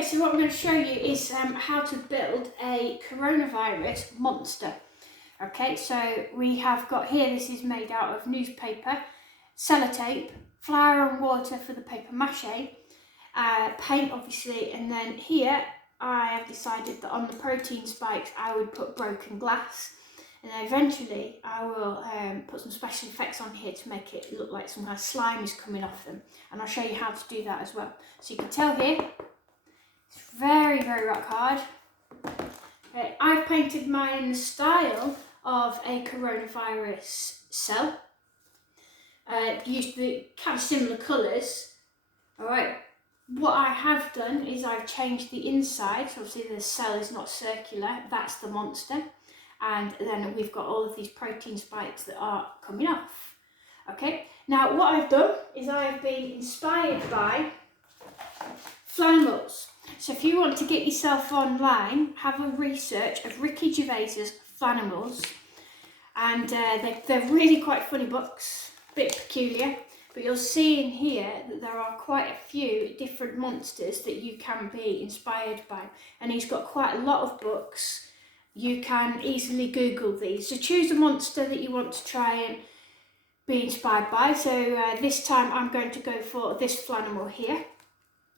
Okay, so what I'm going to show you is how to build a coronavirus monster. Okay, so we have got here, this is made out of newspaper, sellotape, flour and water for the paper mache, paint obviously, and then here I have decided that on the protein spikes I would put broken glass, and then eventually I will put some special effects on here to make it look like some kind of slime is coming off them, and I'll show you how to do that as well. So you can tell here, it's very, very rock hard. Okay, I've painted mine in the style of a coronavirus cell. Used the kind of similar colours. Alright, what I have done is I've changed the inside, so obviously the cell is not circular, that's the monster. And then we've got all of these protein spikes that are coming off. Okay, now what I've done is I've been inspired by Flanimals. So if you want to get yourself online, have a research of Ricky Gervais's Flanimals, and they're really quite funny books, a bit peculiar, but you'll see in here that there are quite a few different monsters that you can be inspired by, and he's got quite a lot of books. You can easily Google these. So choose a monster that you want to try and be inspired by. So this time I'm going to go for this Flanimal here.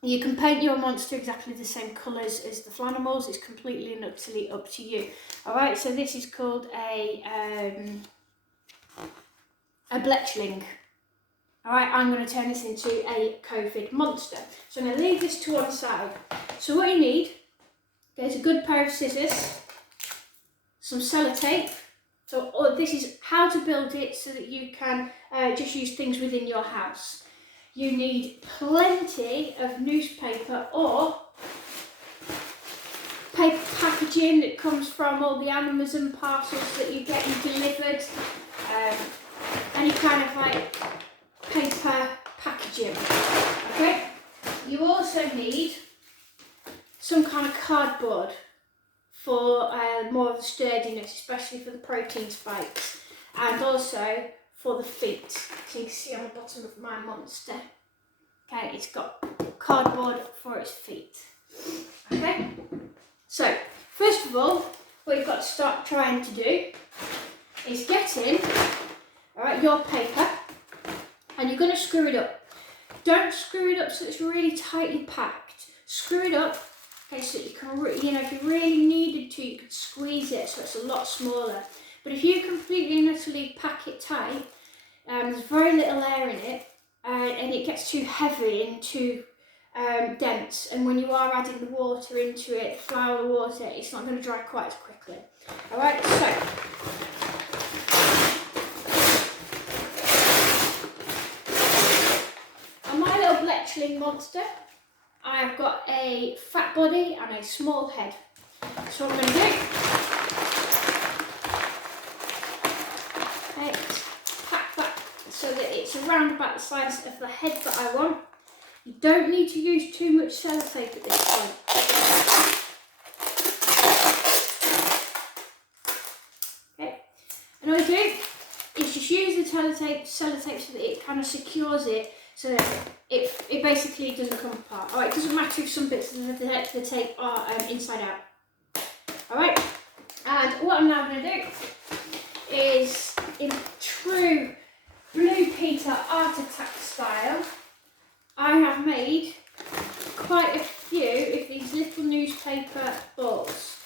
You can paint your monster exactly the same colours as the Flanimals. It's completely and utterly up to you. Alright, so this is called a Bletchling. Alright, I'm going to turn this into a COVID monster. So I'm going to leave this to one side. So what you need, there's a good pair of scissors, some sellotape. So this is how to build it so that you can just use things within your house. You need plenty of newspaper or paper packaging that comes from all the Amazon parcels that you're getting delivered. Any kind of like paper packaging. Okay. You also need some kind of cardboard for more of the sturdiness, especially for the protein spikes, and also for the feet. So you can see on the bottom of my monster, okay, it's got cardboard for its feet. Okay, so first of all, what you've got to start trying to do is get in, all right, your paper, and you're going to screw it up. Don't screw it up so it's really tightly packed. Screw it up, okay, so that you can, if you really needed to, you could squeeze it so it's a lot smaller. But if you completely and utterly pack it tight, there's very little air in it, and it gets too heavy and too dense. And when you are adding the water into it, the flour, the water, it's not going to dry quite as quickly. All right, so on my little Bletchling monster, I have got a fat body and a small head. So what I'm going to do, pack that so that it's around about the size of the head that I want. You don't need to use too much sellotape at this point. Okay, and all you do is just use the sellotape so that it kind of secures it, so that it basically doesn't come apart. Alright, it doesn't matter if some bits of the tape are inside out. Alright, and what I'm now going to do is, in true Blue Peter Art Attack style, I have made quite a few of these little newspaper balls.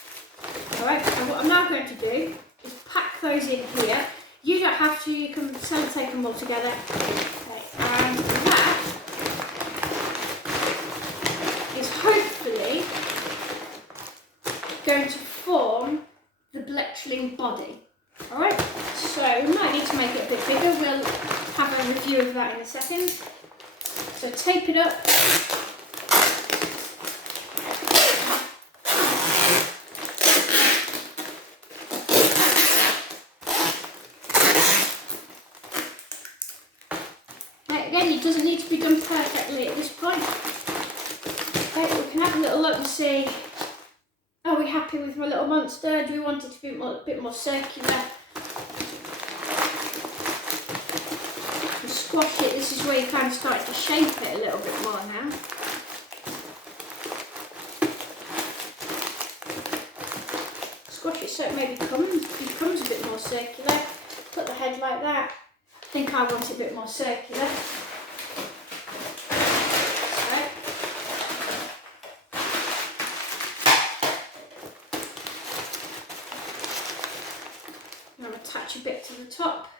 Alright, so what I'm now going to do is pack those in here. You don't have to, you can sellotape them all together. Okay, and that is hopefully going to form the Bletchling body. Alright, so we might need to make it a bit bigger. We'll have a review of that in a second. So tape it up. Again, it doesn't need to be done perfectly at this point. Okay, we can have a little look and see, are we happy with my little monster? Do we want it to be a bit more circular? You squash it, this is where you kind of start to shape it a little bit more now. squash it so it maybe becomes a bit more circular. Put the head like that. I think I want it a bit more circular. So, I'm going to attach a bit to the top.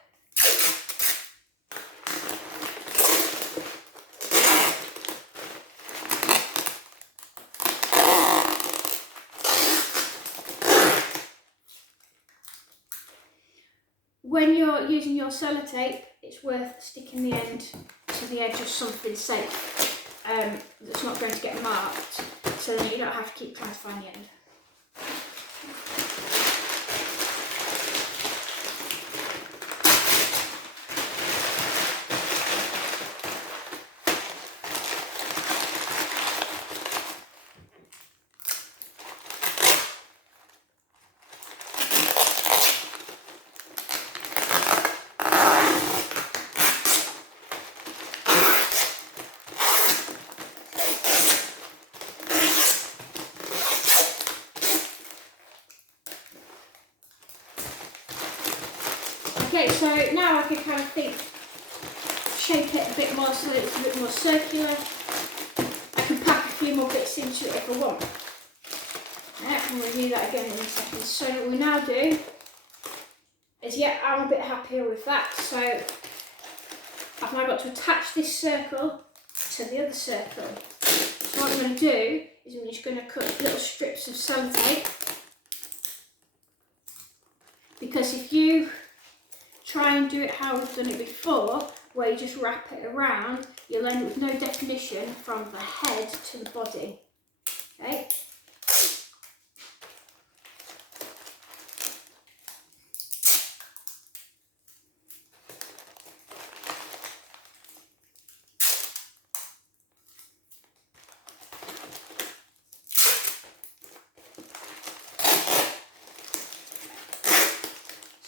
When you're using your sellotape, it's worth sticking the end to the edge of something safe that's not going to get marked, so then you don't have to keep trying to find the end. Okay, so now I can kind of shape it a bit more so that it's a bit more circular. I can pack a few more bits into it if I want. Yeah, and we'll do that again in a second. So what we now do is, yeah, I'm a bit happier with that. So I've now got to attach this circle to the other circle. So what I'm going to do is I'm just going to cut little strips of sellotape, because if you try and do it how we've done it before, where you just wrap it around, you'll end up with no definition from the head to the body. Okay?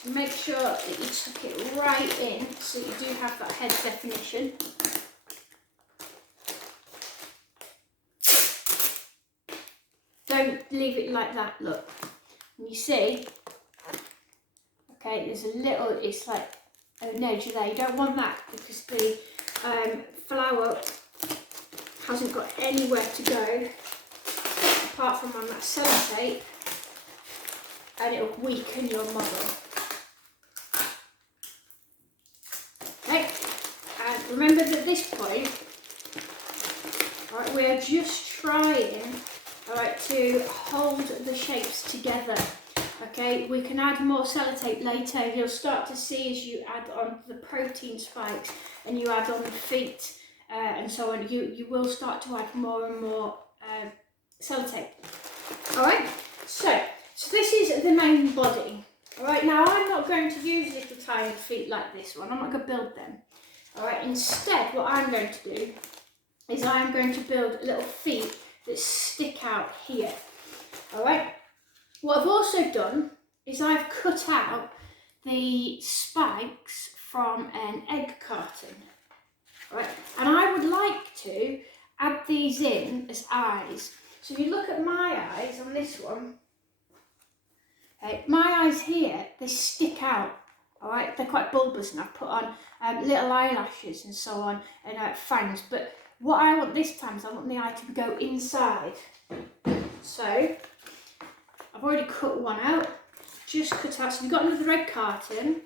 So make sure that you tuck it right in so you do have that head definition. Don't leave it like that, look. And you see, okay, there's a little, it's like an edge there. You don't want that because the flower hasn't got anywhere to go apart from on that sellotape, and it'll weaken your model. Okay, and remember that at this point, right, we are just trying, alright, to hold the shapes together. Okay, we can add more sellotape later. You'll start to see as you add on the protein spikes and you add on the feet and so on, you will start to add more and more sellotape. Alright, so this is the main body. Alright, now I'm not going to use little tiny feet like this one. I'm not going to build them. Alright, instead what I'm going to do is I'm going to build little feet that stick out here. Alright, what I've also done is I've cut out the spikes from an egg carton. Alright, and I would like to add these in as eyes. So if you look at my eyes on this one, okay, my eyes here, they stick out. Alright, they're quite bulbous, and I've put on little eyelashes and so on, and fangs. But what I want this time is I want the eye to go inside. So I've already cut one out, just cut out. So we've got another red carton,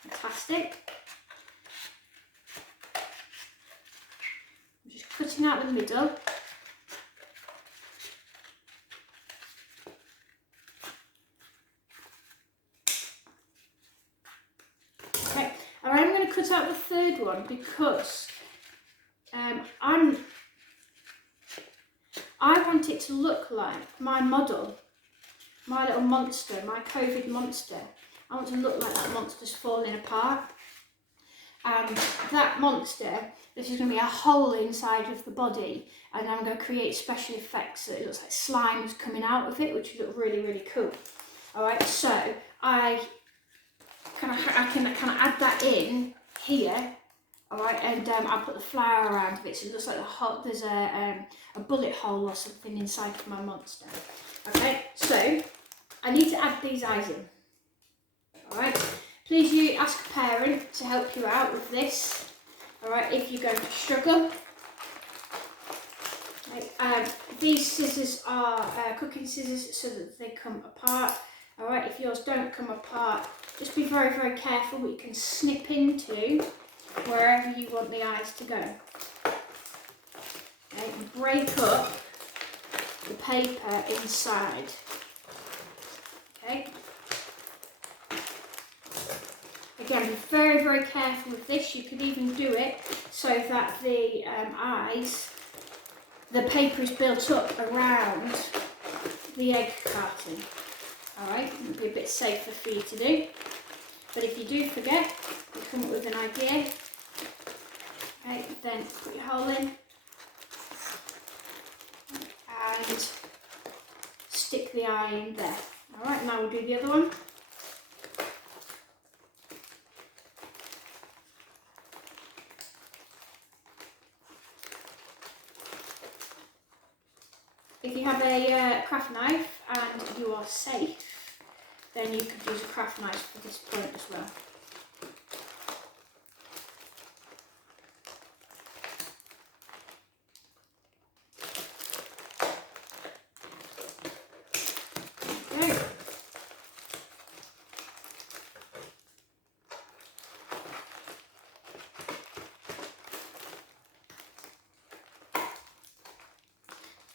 fantastic. I'm just cutting out the middle. Okay, and I'm going to cut out the third one because I want it to look like my model, my little monster, my COVID monster. I want to look like that monster's falling apart. And that monster, this is going to be a hole inside of the body, and I'm going to create special effects so it looks like slime's coming out of it, which would look really, really cool. Alright, so I can add that in here. Alright, and I'll put the flower around it so it looks like there's a bullet hole or something inside of my monster. Okay, so I need to add these eyes in. Alright, please you ask a parent to help you out with this. Alright, if you're going to struggle. Right, these scissors are cooking scissors so that they come apart. Alright, if yours don't come apart, just be very, very careful what you can snip into wherever you want the eyes to go. Okay, and break up the paper inside. Okay. Again, be very, very careful with this. You could even do it so that the eyes, the paper is built up around the egg carton. Alright, it'll be a bit safer for you to do. But if you do forget, you come up with an idea. Okay, then put your hole in and stick the eye in there. Alright, now we'll do the other one. If you have a craft knife and you are safe, then you could use a craft knife for this point as well. Okay.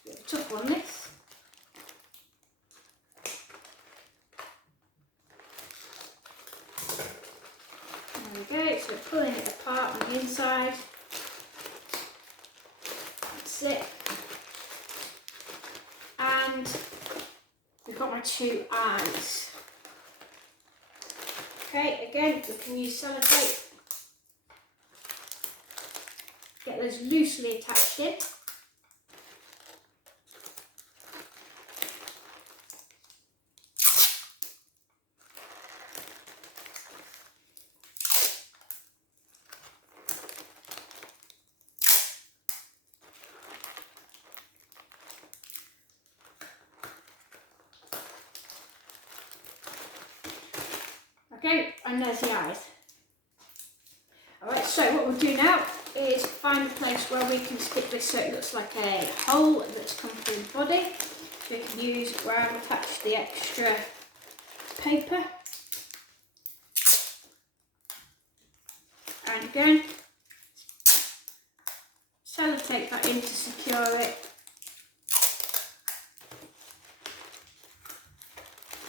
Bit of a tough one, this. There we go, so pulling it apart on the inside. That's it. And we've got my two eyes. Okay, again, we can use sellotape. Get those loosely attached in. Okay, and there's the eyes. Alright, so what we'll do now is find a place where we can stick this so it looks like a hole that's come through the body. So we can use where I've attached the extra paper. And again, sellotape that in to secure it.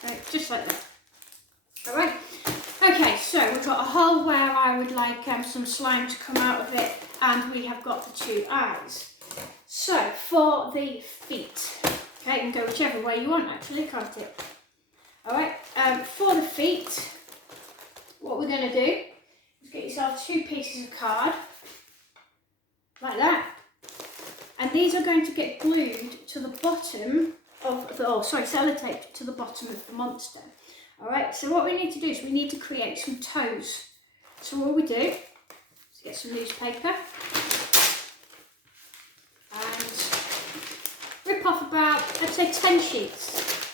Right, just like that. Alright. Okay, so we've got a hole where I would like some slime to come out of it, and we have got the two eyes. So, for the feet, okay, you can go whichever way you want actually, can't it? Alright, for the feet, what we're going to do is get yourself two pieces of card, like that, and these are going to get glued to the bottom of the, sellotape to the bottom of the monster. Alright, so what we need to do is we need to create some toes. So what we do is get some newspaper and rip off about, I'd say 10 sheets.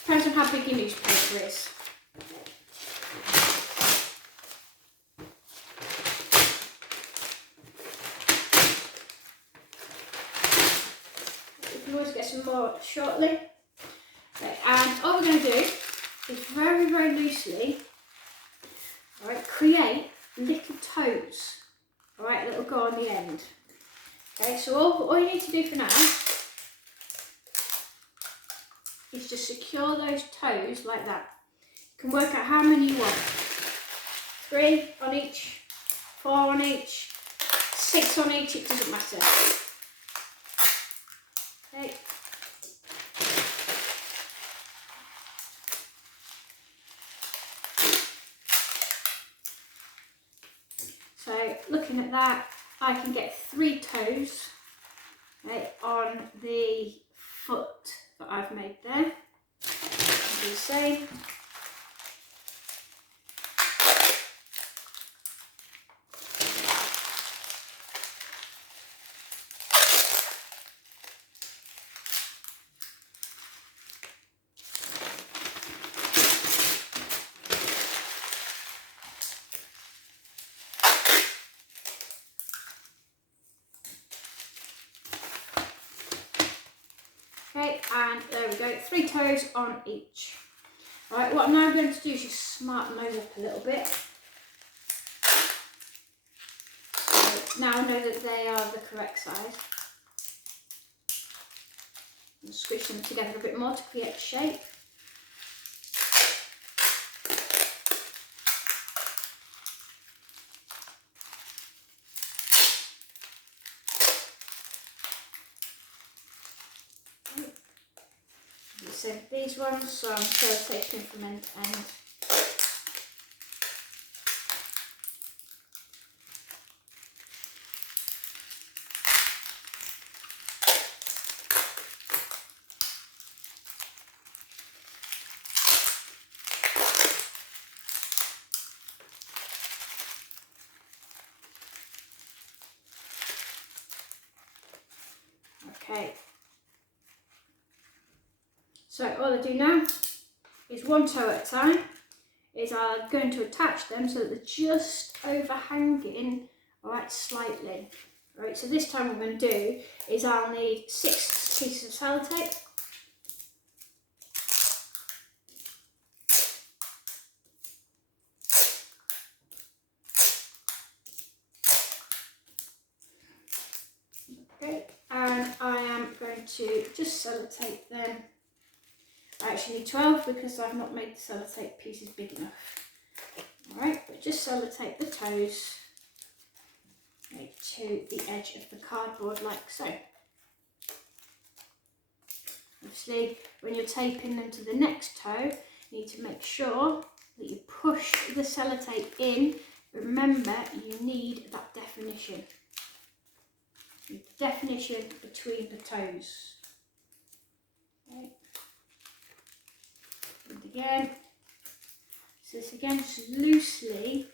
Depends on how big your newspaper is. You can always get some more shortly. Okay, and all we're going to do is very, very loosely, alright, create little toes, alright, that'll go on the end. Okay, so all you need to do for now is just secure those toes like that. You can work out how many you want. 3 on each, 4 on each, 6 on each, it doesn't matter. Okay. So looking at that, I can get 3 toes, okay, on the foot that I've made there. Do the same. Okay, and there we go, 3 toes on each. Alright, what I'm now going to do is just smarten those up a little bit. So now I know that they are the correct size. And squish them together a bit more to create shape. So these ones, so I'm sellotape from end to end. Okay. So all I do now is 1 toe at a time, is I'm going to attach them so that they're just overhanging, alright, slightly. Right, so this time what I'm going to do is I'll need 6 pieces of sellotape. Okay, and I am going to just sellotape them. I actually need 12 because I've not made the sellotape pieces big enough. Alright, but just sellotape the toes to the edge of the cardboard like so. Obviously, when you're taping them to the next toe, you need to make sure that you push the sellotape in. Remember, you need that definition. The definition between the toes. Okay. And again, so this again just loosely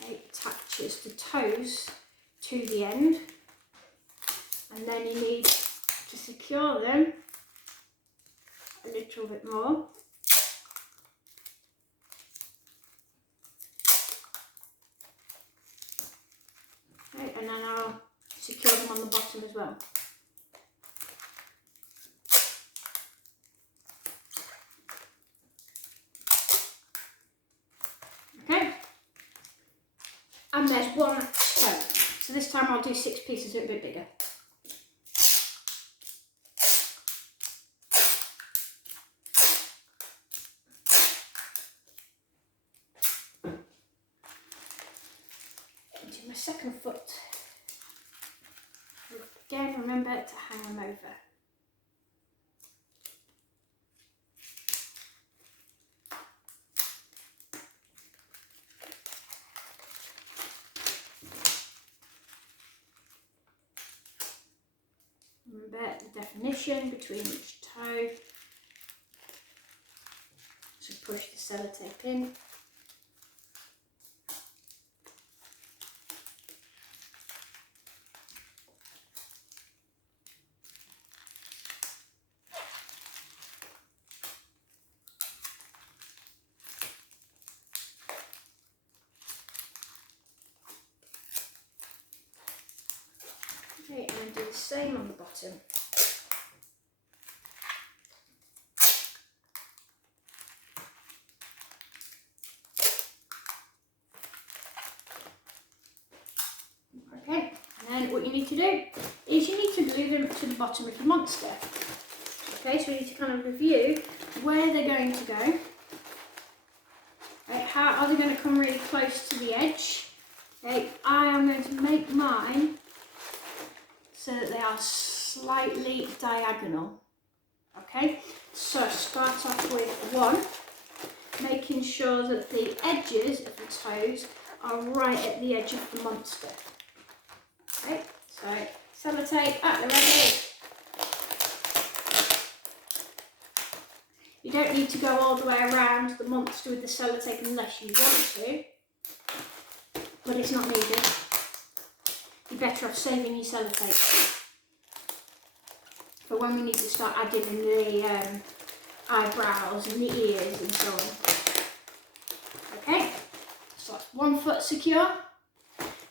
attaches the toes to the end, and then you need to secure them a little bit more. Okay, and then I'll secure them on the bottom as well. Okay, and there's 1 toe. So this time I'll do 6 pieces, a bit bigger. Into my second foot. Again, remember to hang them over. Remember the definition between each toe. So push the sellotape in. Okay, and do the same on the bottom. Okay, and then what you need to do is you need to glue them to the bottom of your monster. Okay, so we need to kind of review where they're going to go. Right, how are they going to come really close to the edge? Okay, I am going to make mine so that they are slightly diagonal. Okay, so start off with 1, making sure that the edges of the toes are right at the edge of the monster. Okay, so sellotape at the ready. You don't need to go all the way around the monster with the sellotape unless you want to, but it's not needed. You're better off saving your sellotape for when we need to start adding in the eyebrows and the ears and so on. Okay, so that's 1 foot secure,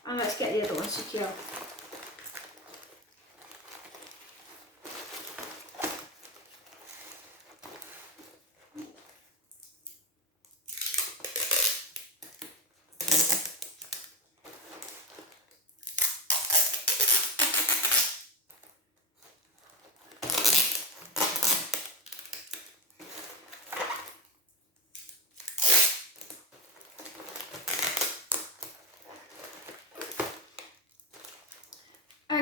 and let's get the other one secure.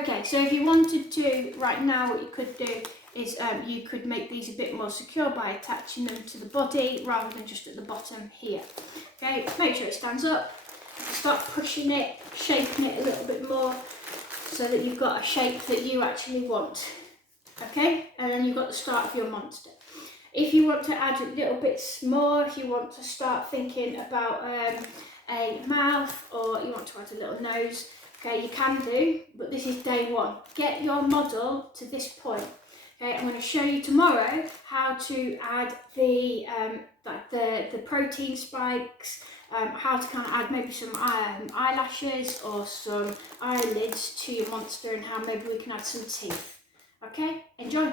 Okay, so if you wanted to, right now what you could do is you could make these a bit more secure by attaching them to the body rather than just at the bottom here. Okay, make sure it stands up, start pushing it, shaping it a little bit more so that you've got a shape that you actually want. Okay, and then you've got the start of your monster. If you want to add little bits more, if you want to start thinking about a mouth, or you want to add a little nose, okay, you can do, but this is day one. Get your model to this point. Okay, I'm going to show you tomorrow how to add the protein spikes, how to kind of add maybe some eyelashes or some eyelids to your monster, and how maybe we can add some teeth. Okay, enjoy.